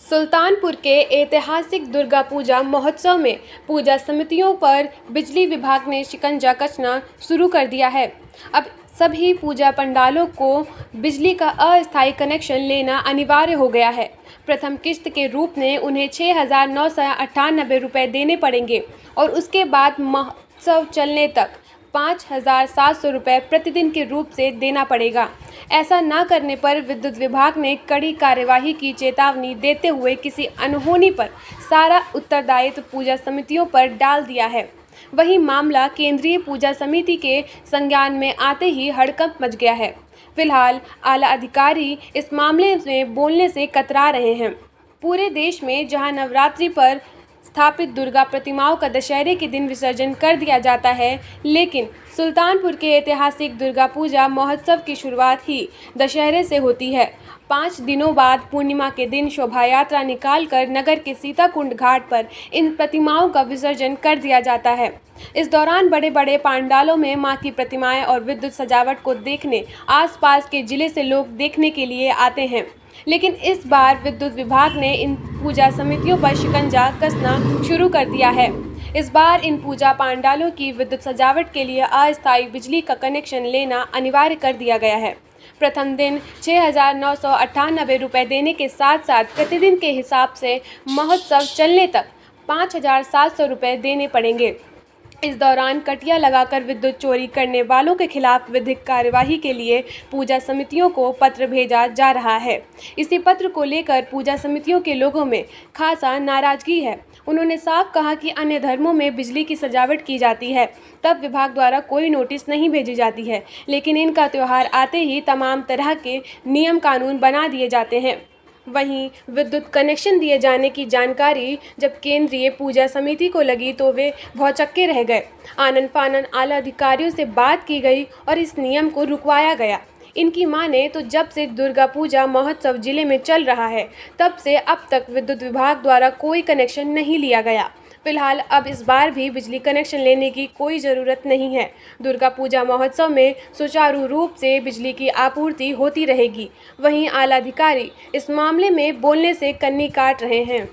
सुल्तानपुर के ऐतिहासिक दुर्गा पूजा महोत्सव में पूजा समितियों पर बिजली विभाग ने शिकंजा कसना शुरू कर दिया है। अब सभी पूजा पंडालों को बिजली का अस्थायी कनेक्शन लेना अनिवार्य हो गया है। प्रथम किस्त के रूप में उन्हें 6,998 रुपये देने पड़ेंगे और उसके बाद महोत्सव चलने तक 5,700 रुपये प्रतिदिन के रूप से देना पड़ेगा। ऐसा न करने पर विद्युत विभाग ने कड़ी कार्यवाही की चेतावनी देते हुए किसी अनहोनी पर सारा उत्तरदायित्व पूजा समितियों पर डाल दिया है। वहीं मामला केंद्रीय पूजा समिति के संज्ञान में आते ही हड़कंप मच गया है। फिलहाल आला अधिकारी इस मामले में बोलने से कतरा रहे हैं। पूरे देश में जहां नवरात्रि पर स्थापित दुर्गा प्रतिमाओं का दशहरे के दिन विसर्जन कर दिया जाता है, लेकिन सुल्तानपुर के ऐतिहासिक दुर्गा पूजा महोत्सव की शुरुआत ही दशहरे से होती है। 5 दिनों बाद पूर्णिमा के दिन शोभा यात्रा निकालकर नगर के सीताकुंड घाट पर इन प्रतिमाओं का विसर्जन कर दिया जाता है। इस दौरान बड़े बड़े पंडालों में मां की प्रतिमाएं और विद्युत सजावट को देखने आसपास के जिले से लोग देखने के लिए आते हैं। लेकिन इस बार विद्युत विभाग ने इन पूजा समितियों पर शिकंजा कसना शुरू कर दिया है। इस बार इन पूजा पंडालों की विद्युत सजावट के लिए अस्थायी बिजली का कनेक्शन लेना अनिवार्य कर दिया गया है। प्रथम दिन 6,998 रुपये देने के साथ साथ प्रतिदिन के हिसाब से महोत्सव चलने तक 5,700 रुपये देने पड़ेंगे। इस दौरान कटिया लगाकर विद्युत चोरी करने वालों के खिलाफ विधिक कार्यवाही के लिए पूजा समितियों को पत्र भेजा जा रहा है। इसी पत्र को लेकर पूजा समितियों के लोगों में खासा नाराजगी है। उन्होंने साफ कहा कि अन्य धर्मों में बिजली की सजावट की जाती है, तब विभाग द्वारा कोई नोटिस नहीं भेजी जाती है, लेकिन इनका त्यौहार आते ही तमाम तरह के नियम कानून बना दिए जाते हैं। वहीं विद्युत कनेक्शन दिए जाने की जानकारी जब केंद्रीय पूजा समिति को लगी तो वे भौचक्के रह गए। आनन फानन आला अधिकारियों से बात की गई और इस नियम को रुकवाया गया। इनकी माने तो जब से दुर्गा पूजा महोत्सव जिले में चल रहा है, तब से अब तक विद्युत विभाग द्वारा कोई कनेक्शन नहीं लिया गया। फिलहाल अब इस बार भी बिजली कनेक्शन लेने की कोई ज़रूरत नहीं है। दुर्गा पूजा महोत्सव में सुचारू रूप से बिजली की आपूर्ति होती रहेगी। वहीं आला अधिकारी इस मामले में बोलने से कन्नी काट रहे हैं।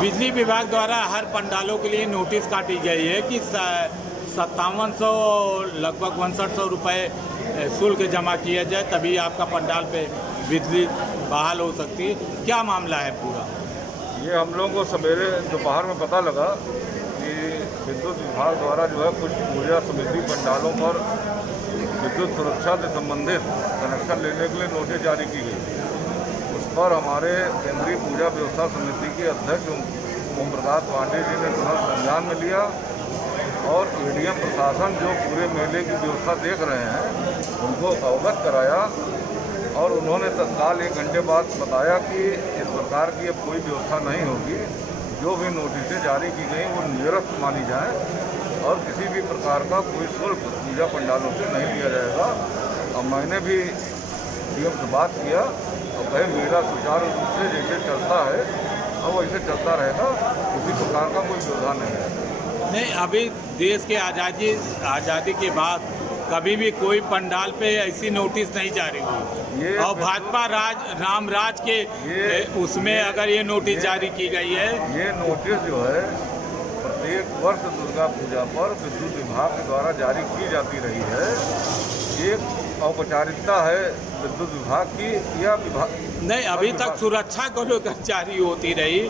बिजली विभाग द्वारा हर पंडालों के लिए नोटिस काटी गई है कि 5700 लगभग 6100 रुपये शुल्क जमा किया जाए, तभी आपका पंडाल पे बिजली बहाल हो सकती है। क्या मामला है पूरा? ये हम लोगों को सवेरे दोपहर में पता लगा कि विद्युत विभाग द्वारा जो है कुछ पूजा समिति पंडालों पर विद्युत सुरक्षा से संबंधित कनेक्शन लेने के लिए नोटिस जारी की गई। उस पर हमारे केंद्रीय पूजा व्यवस्था समिति के अध्यक्ष ओम प्रकाश पांडे जी ने तुरंत संज्ञान में लिया और एडीएम प्रशासन जो पूरे मेले की व्यवस्था देख रहे हैं उनको अवगत कराया और उन्होंने तत्काल 1 घंटे बाद बताया कि इस प्रकार की अब कोई व्यवस्था नहीं होगी। जो भी नोटिसें जारी की गई वो निरस्त मानी जाएं और किसी भी प्रकार का कोई शुल्क पूजा पंडालों से नहीं लिया जाएगा। अब मैंने भी डीएम से बात किया और कहे मेला सुचारू रूप से जैसे चलता है अब वैसे चलता रहेगा, किसी प्रकार का कोई व्यवधान नहीं है। नहीं, अभी देश के आज़ादी के बाद कभी भी कोई पंडाल पे ऐसी नोटिस नहीं जारी हुई और भाजपा राम राज के उसमें अगर ये नोटिस जारी की गई है। ये नोटिस जो है प्रत्येक वर्ष दुर्गा पूजा पर विद्युत विभाग के द्वारा जारी की जाती रही है। एक औपचारिकता है विद्युत विभाग की या विभाग नहीं, अभी तक सुरक्षा को लेकर जारी होती रही,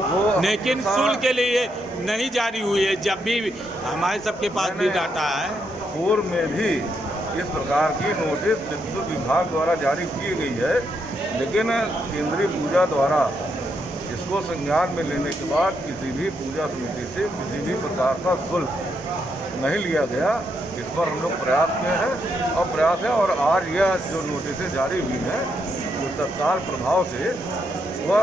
लेकिन शुल्क के लिए नहीं जारी हुई है। जब भी हमारे सबके पास भी डाटा है, पूर्व में भी इस प्रकार की नोटिस विद्युत विभाग द्वारा जारी की गई है, लेकिन केंद्रीय पूजा द्वारा इसको संज्ञान में लेने के बाद किसी भी पूजा समिति से किसी भी प्रकार का शुल्क नहीं लिया गया। इस पर हम लोग प्रयास में हैं और आज यह जो नोटिसें जारी हुई हैं वो तत्काल प्रभाव से वह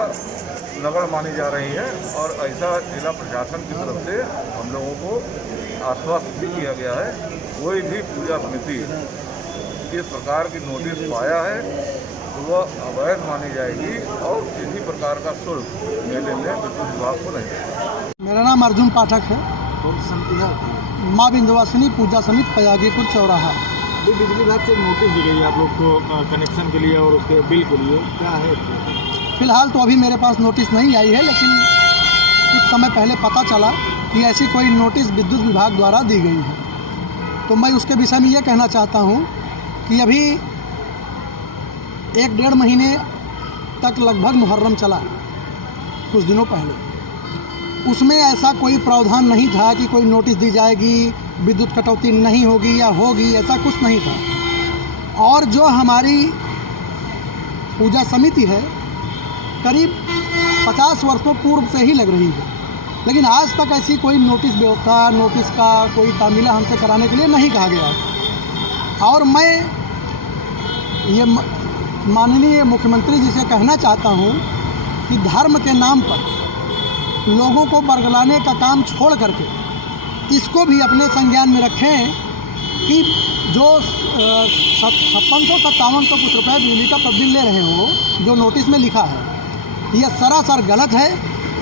नगण्य मानी जा रही है और ऐसा जिला प्रशासन की तरफ से हम लोगों को आश्वस्त भी किया गया है। कोई भी पूजा समिति इस प्रकार की नोटिस पाया है तो वह अवैध मानी जाएगी और किसी प्रकार का शुल्क मेले में विद्युत विभाग को नहीं देगा। मेरा नाम अर्जुन पाठक है। कौन सी समिति है? माँ विंध्यवासिनी पूजा समिति पयागीपुर चौराहा। अभी बिजली विभाग से नोटिस दी गई है आप लोग को कनेक्शन के लिए और उसके बिल के लिए, क्या है? फ़िलहाल तो अभी मेरे पास नोटिस नहीं आई है, लेकिन कुछ समय पहले पता चला कि ऐसी कोई नोटिस विद्युत विभाग द्वारा दी गई है। तो मैं उसके विषय में ये कहना चाहता हूँ कि अभी 1-1.5 महीने तक लगभग मुहर्रम चला, कुछ दिनों पहले उसमें ऐसा कोई प्रावधान नहीं था कि कोई नोटिस दी जाएगी, विद्युत कटौती नहीं होगी या होगी, ऐसा कुछ नहीं था। और जो हमारी पूजा समिति है करीब 50 वर्षों पूर्व से ही लग रही है, लेकिन आज तक ऐसी कोई नोटिस व्यवस्था, नोटिस का कोई तामीला हमसे कराने के लिए नहीं कहा गया। और मैं ये माननीय मुख्यमंत्री जी से कहना चाहता हूँ कि धर्म के नाम पर लोगों को बरगलाने का काम छोड़ करके इसको भी अपने संज्ञान में रखें कि जो 5600-5700 कुछ रुपये बिजली का बिल ले रहे हो, जो नोटिस में लिखा है, यह सरासर गलत है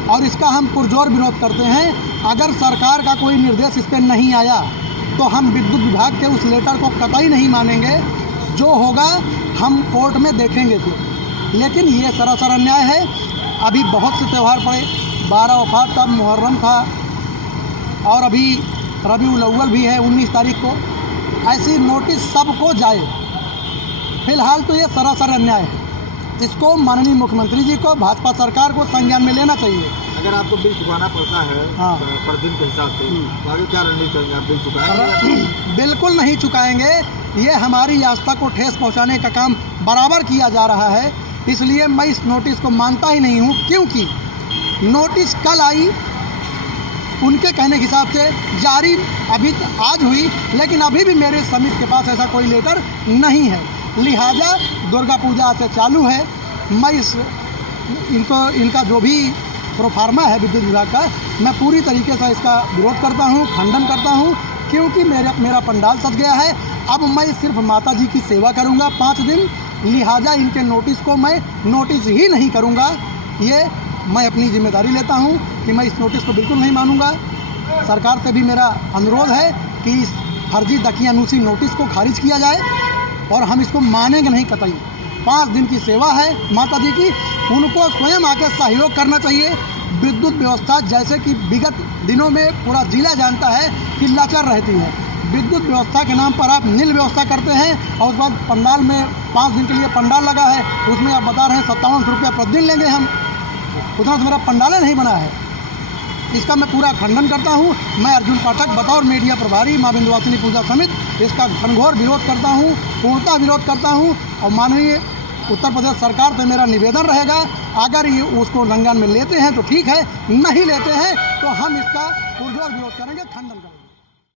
और इसका हम पुरजोर विरोध करते हैं। अगर सरकार का कोई निर्देश इस पर नहीं आया तो हम विद्युत विभाग के उस लेटर को कतई नहीं मानेंगे, जो होगा हम कोर्ट में देखेंगे फिर। लेकिन ये सरासर अन्याय है। अभी बहुत से त्यौहार पड़े, 12 वफात का मुहर्रम था और अभी रबीउल अव्वल भी है 19 तारीख को। ऐसी नोटिस सबको जाए। फिलहाल तो ये सरासर अन्याय है, इसको माननीय मुख्यमंत्री जी को, भाजपा सरकार को संज्ञान में लेना चाहिए। अगर आपको बिल चुकाना पड़ता है हाँ। पर दिन के हिसाब से, तो आगे क्या रणनीति करेंगे? आप बिल चुकाएंगे? बिल्कुल नहीं चुकाएंगे। ये हमारी आस्था को ठेस पहुंचाने का काम बराबर किया जा रहा है, इसलिए मैं इस नोटिस को मानता ही नहीं हूं। क्योंकि नोटिस कल आई, उनके कहने के हिसाब से जारी अभी आज हुई, लेकिन अभी भी मेरे समिति के पास ऐसा कोई लेटर नहीं है। लिहाजा दुर्गा पूजा से चालू है, मैं इनका जो भी प्रोफार्मा है विद्युत विभाग का, मैं पूरी तरीके से इसका विरोध करता हूं, खंडन करता हूं, क्योंकि मेरा पंडाल सज गया है। अब मैं सिर्फ माता जी की सेवा करूंगा 5 दिन, लिहाजा इनके नोटिस को मैं नोटिस ही नहीं करूंगा। ये मैं अपनी जिम्मेदारी लेता हूं कि मैं इस नोटिस को बिल्कुल नहीं मानूंगा। सरकार से भी मेरा अनुरोध है कि इस फर्जी दकियानूसी नोटिस को खारिज किया जाए और हम इसको मानेंगे नहीं कतई। 5 दिन की सेवा है माता जी की, उनको स्वयं आकर सहयोग करना चाहिए। विद्युत व्यवस्था जैसे कि विगत दिनों में पूरा जिला जानता है कि लाचार रहती है, विद्युत व्यवस्था के नाम पर आप नील व्यवस्था करते हैं और उस बाद पंडाल में 5 दिन के लिए पंडाल लगा है, उसमें आप बता रहे हैं 5700 रुपया प्रतिदिन लेंगे हम। उतना तो मेरा पंडाल नहीं बना है। इसका मैं पूरा खंडन करता हूं। मैं अर्जुन पाठक बतौर मीडिया प्रभारी मां विंध्यवासिनी पूजा समिति इसका घनघोर विरोध करता हूं, पूर्णतः विरोध करता हूं। और माननीय उत्तर प्रदेश सरकार से मेरा निवेदन रहेगा, अगर ये उसको संज्ञान में लेते हैं तो ठीक है, नहीं लेते हैं तो हम इसका पुरजोर विरोध करेंगे, खंडन करेंगे।